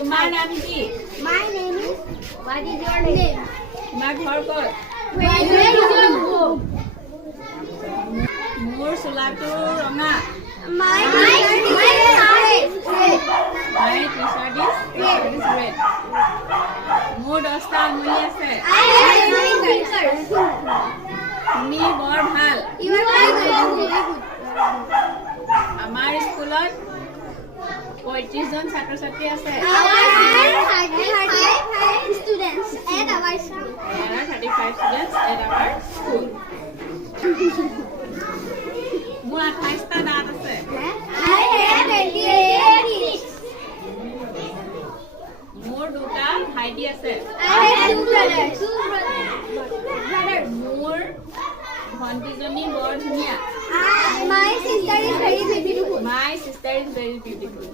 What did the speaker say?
তোমাৰ নাম কি? My name is. What is your name? তোমাৰ ঘৰ ক'ত? Where is your home? মোৰ চোলাটো ৰঙা। My t-shirt is red. My t-shirt is red. মোৰ 10টা আঙুলি আছে। I have 9 fingers. তুমি বৰ ভাল। You are very good. আমাৰ স্কুলত 35 জন ছাত্ৰ-ছাত্ৰী আছে। Our 35 students at our school. There are 35 students at our school. মোৰ 28টা দাঁত আছে। I have 28 teeth. মোৰ 2টা ভাইটি আছে। I have 2 brothers. মোৰ ভণ্টিজনী বৰ ধুনীয়া। My sister is very beautiful. My sister is very beautiful.